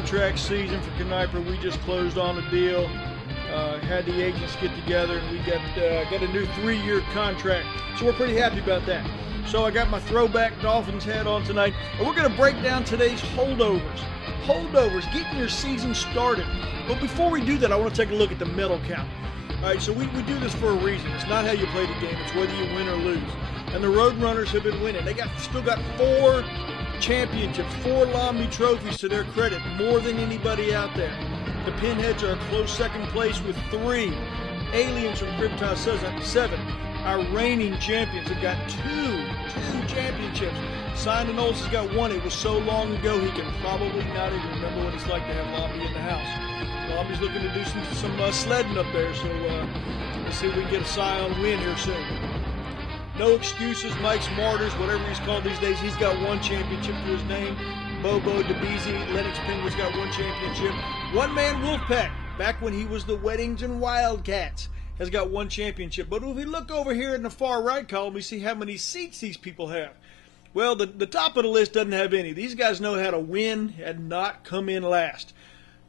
contract season for Kniper. We just closed on a deal. Had the agents get together, and we got a new 3-year contract. So we're pretty happy about that. So I got my throwback Dolphins hat on tonight, and we're going to break down today's holdovers. Holdovers, getting your season started. But before we do that, I want to take a look at the medal count. All right, so we do this for a reason. It's not how you play the game. It's whether you win or lose. And the Roadrunners have been winning. They still got 4 championships, 4 Lombe trophies to their credit, more than anybody out there. The Pinheads are a close second place with 3. Aliens from Cryptos says 7. Our reigning champions have got 2 championships. Simon Olds has got 1. It was so long ago he can probably not even remember what it's like to have Lombe in the house. Lombe's looking to do some sledding up there, so let's see if we can get a Scion win here soon. No excuses, Mike's Martyrs, whatever he's called these days. He's got 1 championship to his name. Bobo DeBeezy, Lennox Penguin's got 1 championship. One Man Wolfpack, back when he was the Weddington Wildcats, has got 1 championship. But if we look over here in the far right column, we see how many seats these people have. Well, the top of the list doesn't have any. These guys know how to win and not come in last.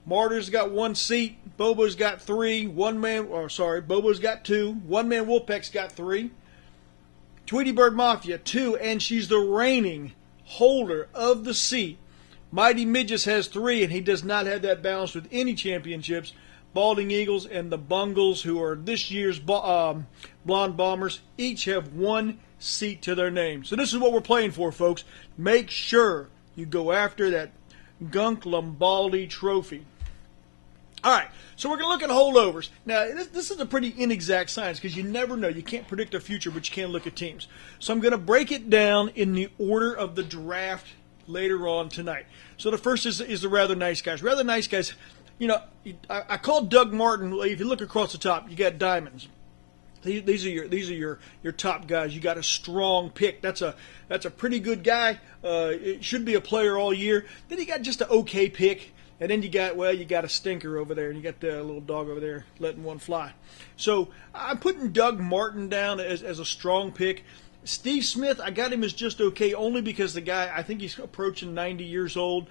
Martyrs got 1 seat. Bobo's got 3. Bobo's got 2. One Man Wolfpack's got 3. Tweety Bird Mafia 2, and she's the reigning holder of the seat. Mighty Midges has 3, and he does not have that balance with any championships. Balding Eagles and the Bungles, who are this year's Blonde Bombers, each have 1 seat to their name. So this is what we're playing for, folks. Make sure you go after that Gunk Lombaldi trophy. All right, so we're going to look at holdovers. Now, this is a pretty inexact science because you never know. You can't predict the future, but you can look at teams. So I'm going to break it down in the order of the draft later on tonight. So the first is the Rather Nice Guys. Rather Nice Guys, you know, I called Doug Martin. If you look across the top, you got diamonds. These are your top guys. You got a strong pick. That's a pretty good guy. It should be a player all year. Then you got just an okay pick. And then you got a stinker over there, and you got the little dog over there letting one fly. So I'm putting Doug Martin down as a strong pick. Steve Smith, I got him as just okay, only because the guy, I think he's approaching 90 years old.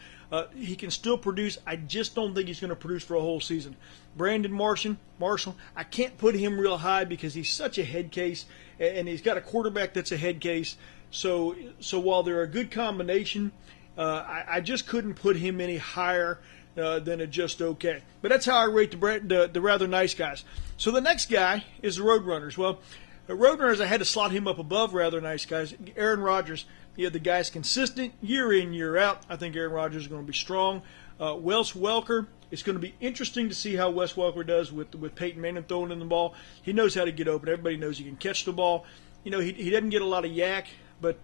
He can still produce. I just don't think he's going to produce for a whole season. Brandon Marshall, I can't put him real high because he's such a head case, and he's got a quarterback that's a head case. So while they're a good combination, I just couldn't put him any higher than a just okay. But that's how I rate the Rather Nice Guys. So the next guy is the Roadrunners. Well, the Roadrunners, I had to slot him up above Rather Nice Guys. Aaron Rodgers, the guy's consistent year in, year out. I think Aaron Rodgers is going to be strong. Wes Welker, it's going to be interesting to see how Wes Welker does with Peyton Manning throwing in the ball. He knows how to get open. Everybody knows he can catch the ball. You know, he doesn't get a lot of yak, but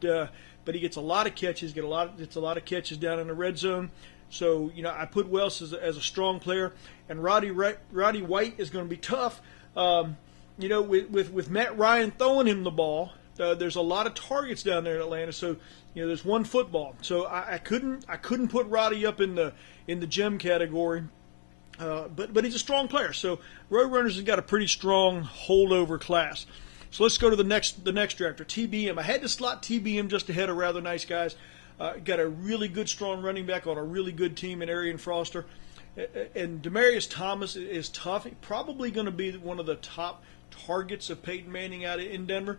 he gets a lot of catches. Gets a lot of catches down in the red zone. So, you know, I put Wells as a strong player, and Roddy White is going to be tough. You know, with Matt Ryan throwing him the ball, there's a lot of targets down there in Atlanta. So, you know, there's one football. So I couldn't put Roddy up in the gem category, but he's a strong player. So Roadrunners has got a pretty strong holdover class. So let's go to the next drafter, TBM. I had to slot TBM just ahead of Rather Nice Guys. Got a really good, strong running back on a really good team in Arian Foster. And Demaryius Thomas is tough. He's probably going to be one of the top targets of Peyton Manning out in Denver.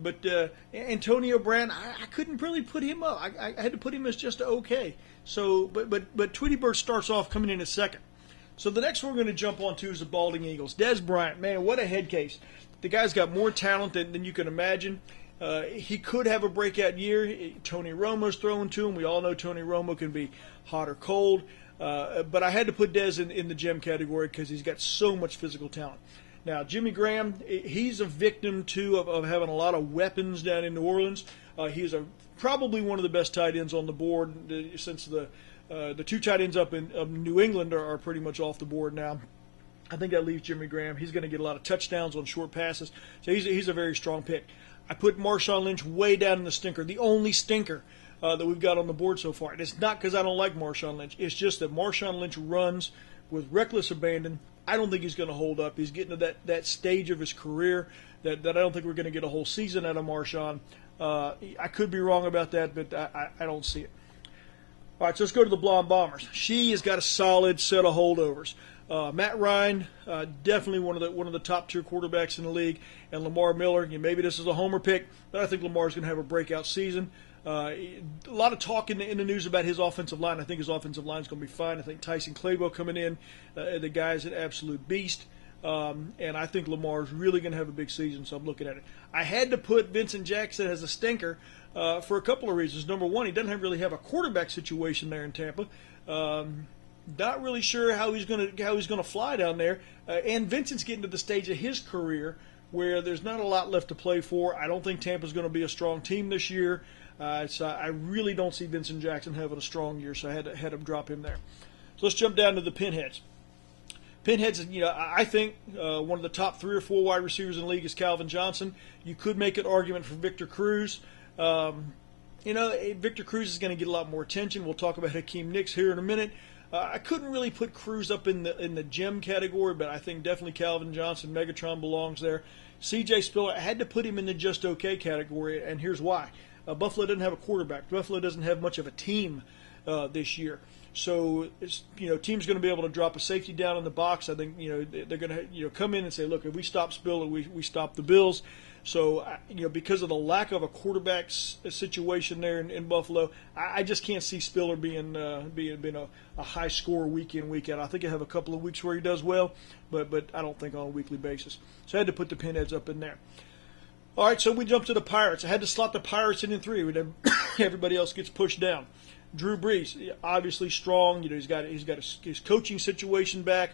But Antonio Brown, I couldn't really put him up. I had to put him as just okay. So, but Tweety Bird starts off coming in at second. So the next one we're going to jump on to is the Balding Eagles. Des Bryant, man, what a head case. The guy's got more talent than you can imagine. He could have a breakout year. Tony Romo's throwing to him. We all know Tony Romo can be hot or cold. But I had to put Dez in the gem category because he's got so much physical talent. Now, Jimmy Graham, he's a victim, too, of having a lot of weapons down in New Orleans. He's probably one of the best tight ends on the board since the 2 tight ends up in New England are pretty much off the board now. I think that leaves Jimmy Graham. He's going to get a lot of touchdowns on short passes. So he's a very strong pick. I put Marshawn Lynch way down in the stinker, the only stinker that we've got on the board so far. And it's not because I don't like Marshawn Lynch. It's just that Marshawn Lynch runs with reckless abandon. I don't think he's going to hold up. He's getting to that stage of his career that I don't think we're going to get a whole season out of Marshawn. I could be wrong about that, but I don't see it. All right, so let's go to the Blonde Bombers. She has got a solid set of holdovers. Matt Ryan, definitely one of the top tier quarterbacks in the league, and Lamar Miller. Maybe this is a homer pick, but I think Lamar's going to have a breakout season. A lot of talk in the news about his offensive line. I think his offensive line is going to be fine. I think Tyson Clabo coming in, the guy's an absolute beast. And I think Lamar is really going to have a big season, so I'm looking at it. I had to put Vincent Jackson as a stinker for a couple of reasons. Number one, he doesn't really have a quarterback situation there in Tampa. Not really sure how he's going to fly down there. And Vincent's getting to the stage of his career where there's not a lot left to play for. I don't think Tampa's going to be a strong team this year. So I really don't see Vincent Jackson having a strong year, so I had to drop him there. So let's jump down to the Pinheads. Pinheads, I think one of the top 3 or 4 wide receivers in the league is Calvin Johnson. You could make an argument for Victor Cruz. Victor Cruz is going to get a lot more attention. We'll talk about Hakeem Nicks here in a minute. I couldn't really put Cruz up in the gem category, but I think definitely Calvin Johnson, Megatron, belongs there. C.J. Spiller, I had to put him in the just okay category, and here's why. Buffalo doesn't have a quarterback. Buffalo doesn't have much of a team this year. So, team's going to be able to drop a safety down in the box. I think, they're going to, come in and say, look, if we stop Spiller, we stop the Bills. So, because of the lack of a quarterback situation there in Buffalo, I just can't see Spiller being a high scorer week in, week out. I think he'll have a couple of weeks where he does well, but I don't think on a weekly basis. So, I had to put the Pinheads up in there. All right, so we jump to the Pirates. I had to slot the Pirates in 3. Everybody else gets pushed down. Drew Brees, obviously strong. He's got his coaching situation back,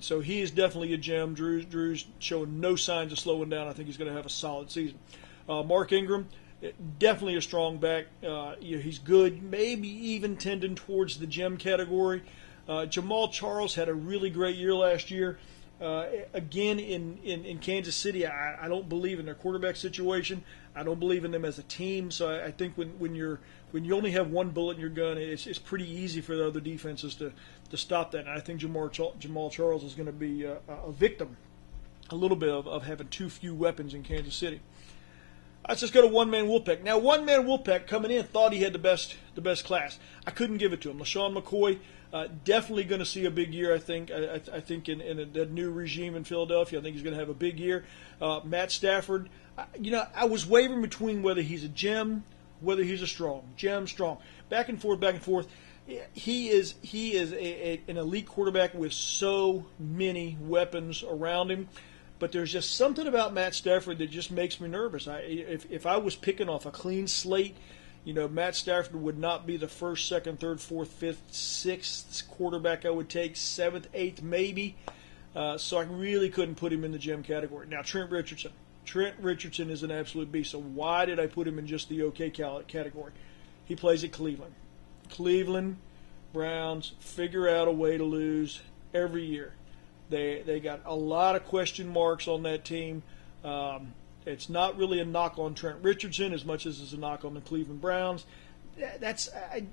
so he is definitely a gem. Drew's showing no signs of slowing down. I think he's going to have a solid season. Mark Ingram, definitely a strong back. He's good, maybe even tending towards the gem category. Jamal Charles had a really great year last year. Again, in Kansas City, I don't believe in their quarterback situation. I don't believe in them as a team. So I think when you only have one bullet in your gun, it's pretty easy for the other defenses to stop that. And I think Jamal Charles is going to be a victim a little bit of having too few weapons in Kansas City. Let's just go to one-man Wolfpack. Now, one-man Wolfpack coming in thought he had the best class. I couldn't give it to him. LaShawn McCoy, definitely going to see a big year, I think. I think in that new regime in Philadelphia, I think he's going to have a big year. Matt Stafford, I was wavering between whether he's a gem, whether he's a strong. Gem, strong. Back and forth, back and forth. He is an elite quarterback with so many weapons around him. But there's just something about Matt Stafford that just makes me nervous. If I was picking off a clean slate, Matt Stafford would not be the first, second, third, fourth, fifth, sixth quarterback I would take, seventh, eighth, maybe. So I really couldn't put him in the gem category. Now, Trent Richardson. Trent Richardson is an absolute beast. So why did I put him in just the okay category? He plays at Cleveland. Cleveland Browns figure out a way to lose every year. They got a lot of question marks on that team. It's not really a knock on Trent Richardson as much as it's a knock on the Cleveland Browns. I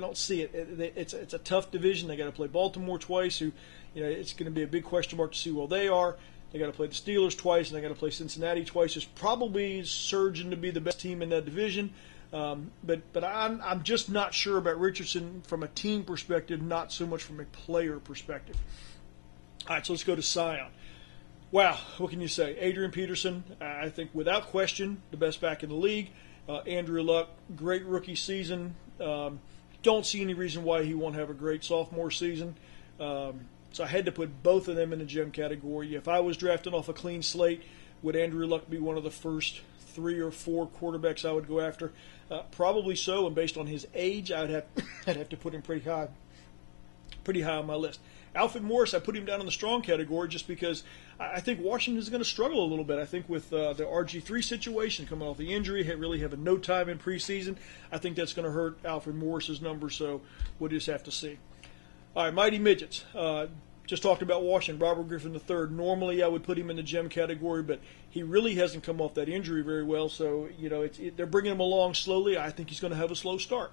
don't see it. It's a tough division. They got to play Baltimore twice, who, it's going to be a big question mark to see where they are. They got to play the Steelers twice, and they got to play Cincinnati twice. It's probably surging to be the best team in that division. But I'm just not sure about Richardson from a team perspective, not so much from a player perspective. All right, so let's go to Scion. Wow, what can you say? Adrian Peterson, I think without question, the best back in the league. Andrew Luck, great rookie season. Don't see any reason why he won't have a great sophomore season. So I had to put both of them in the gem category. If I was drafting off a clean slate, would Andrew Luck be one of the first 3 or 4 quarterbacks I would go after? Probably so, and based on his age, I'd have to put him pretty high on my list. Alfred Morris, I put him down in the strong category just because I think Washington is going to struggle a little bit. I think with the RG3 situation coming off the injury, really having no time in preseason, I think that's going to hurt Alfred Morris's numbers, so we'll just have to see. All right, Mighty Midgets. Just talked about Washington, Robert Griffin III. Normally I would put him in the gem category, but he really hasn't come off that injury very well, so they're bringing him along slowly. I think he's going to have a slow start.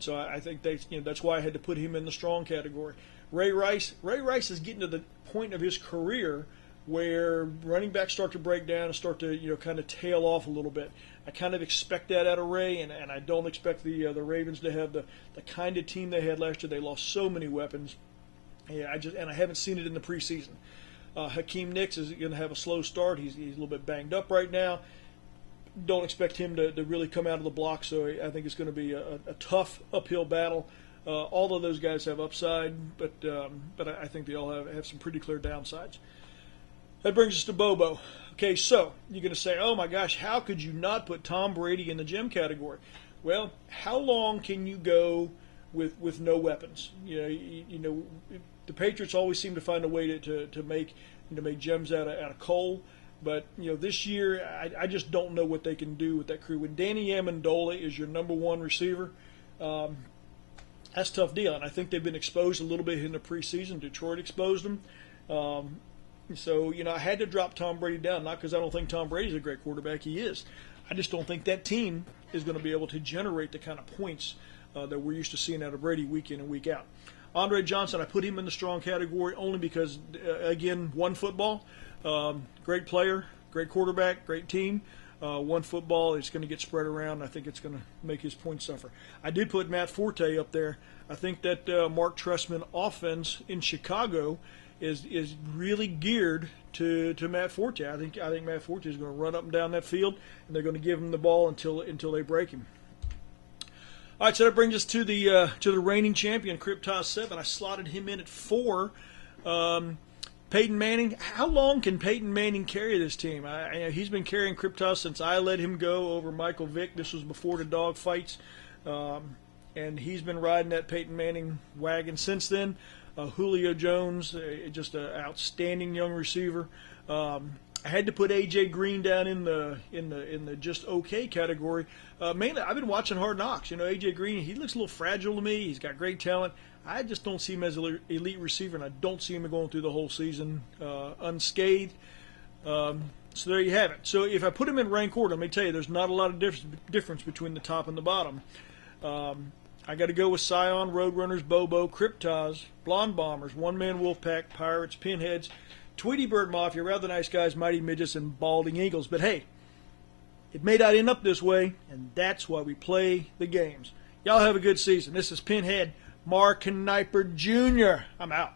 So I think that's why I had to put him in the strong category. Ray Rice is getting to the point of his career where running backs start to break down and start to kind of tail off a little bit. I kind of expect that out of Ray, and I don't expect the Ravens to have the kind of team they had last year. They lost so many weapons. Yeah, I haven't seen it in the preseason. Hakeem Nicks is going to have a slow start. He's a little bit banged up right now. Don't expect him to really come out of the block, so I think it's going to be a tough uphill battle. All of those guys have upside, but I think they all have some pretty clear downsides. That brings us to Bobo. Okay, so you're going to say, oh my gosh, how could you not put Tom Brady in the gem category? Well, how long can you go with no weapons? You know, the Patriots always seem to find a way to make gems out of coal. But this year, I just don't know what they can do with that crew. When Danny Amendola is your number one receiver, that's a tough deal. And I think they've been exposed a little bit in the preseason. Detroit exposed them. So, I had to drop Tom Brady down, not because I don't think Tom Brady's a great quarterback. He is. I just don't think that team is going to be able to generate the kind of points that we're used to seeing out of Brady week in and week out. Andre Johnson, I put him in the strong category only because, again, one football, great player, great quarterback, great team. One football, it's going to get spread around. I think it's going to make his points suffer. I did put Matt Forte up there. I think that Mark Trestman offense in Chicago is really geared to Matt Forte. I think Matt Forte is going to run up and down that field, and they're going to give him the ball until they break him. All right, so that brings us to the reigning champion, Kryptos 7. I slotted him in at 4. Peyton Manning. How long can Peyton Manning carry this team? He's been carrying Kryptos since I let him go over Michael Vick. This was before the dog fights, and he's been riding that Peyton Manning wagon since then. Julio Jones, just an outstanding young receiver. I had to put AJ Green down in the just okay category. Mainly, I've been watching Hard Knocks. AJ Green, he looks a little fragile to me. He's got great talent. I just don't see him as an elite receiver, and I don't see him going through the whole season unscathed. So there you have it. So if I put him in rank order, let me tell you, there's not a lot of difference between the top and the bottom. I got to go with Scion, Roadrunners, Bobo, Kryptos, Blonde Bombers, One Man Wolfpack, Pirates, Pinheads, Tweety Bird Mafia, Rather Nice Guys, Mighty Midgets, and Balding Eagles. But hey, it may not end up this way, and that's why we play the games. Y'all have a good season. This is Pinhead Mark Kniper Jr. I'm out.